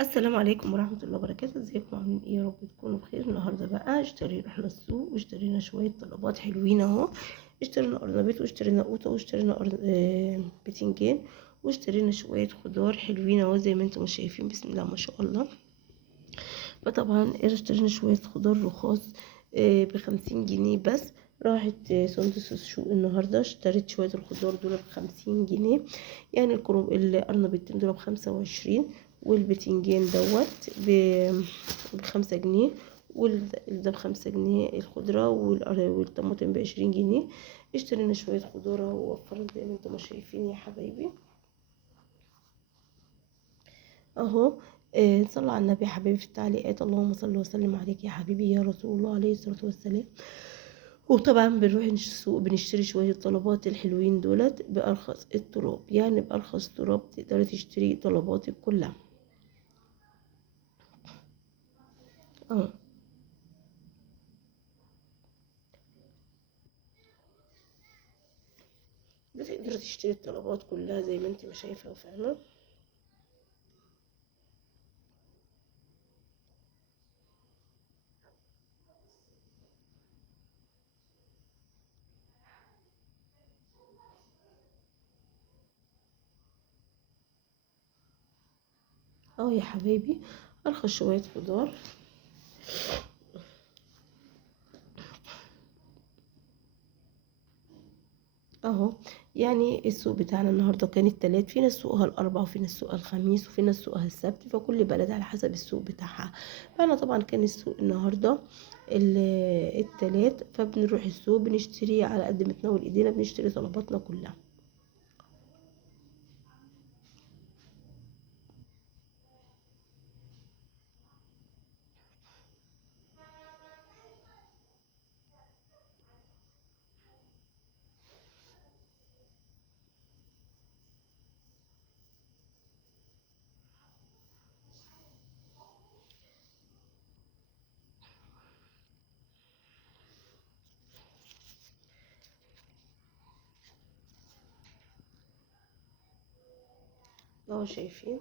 السلام عليكم ورحمة الله وبركاته. ازيكم عاملين ايه؟ يا رب تكونوا بخير. النهارده بقى رحنا السوق واشترينا شوية طلبات حلوين اهو. اشترينا قرنبيط واشترينا قوطة واشترينا بتنجان واشترينا شوية خضار حلوين اهو زي ما انتم شايفين، بسم الله ما شاء الله. فطبعا اشترينا شوية خضار رخاص ب50 جنيه بس. راحت سندس السوق النهارده اشتريت شوية الخضار دول ب50 جنيه، يعني القرنبيطين دول ب25، والبتنجان دوت ب5 جنيه، ده ب5 جنيه الخضرة، والطماطم ب20 جنيه. اشترينا شوية خضرة ووفرت زي ما انتم ما شايفين يا حبايبي اهو. صلوا على النبي يا حبيبي في التعليقات، اللهم صل وسلم عليك يا حبيبي يا رسول الله عليه الصلاة والسلام. وطبعا بنروح السوق بنشتري شوية طلبات الحلوين دولت بأرخص التراب، يعني بأرخص تراب تقدري تشتري طلباتك كلها اه. بتقدري تشتري الطلبات كلها زي ما انت ما شايفة وفاهمة اه يا حبايبي. أرخص شوية خضار اهو. يعني السوق بتاعنا النهارده كان التلات، فينا سوقها الاربع وفينا سوقها الخميس وفينا سوقها السبت، فكل بلد على حسب السوق بتاعها. فانا طبعا كان السوق النهارده التلات، فبنروح السوق بنشتري على قد ما تناول ايدينا، بنشتري طلباتنا كلها اهو شايفين.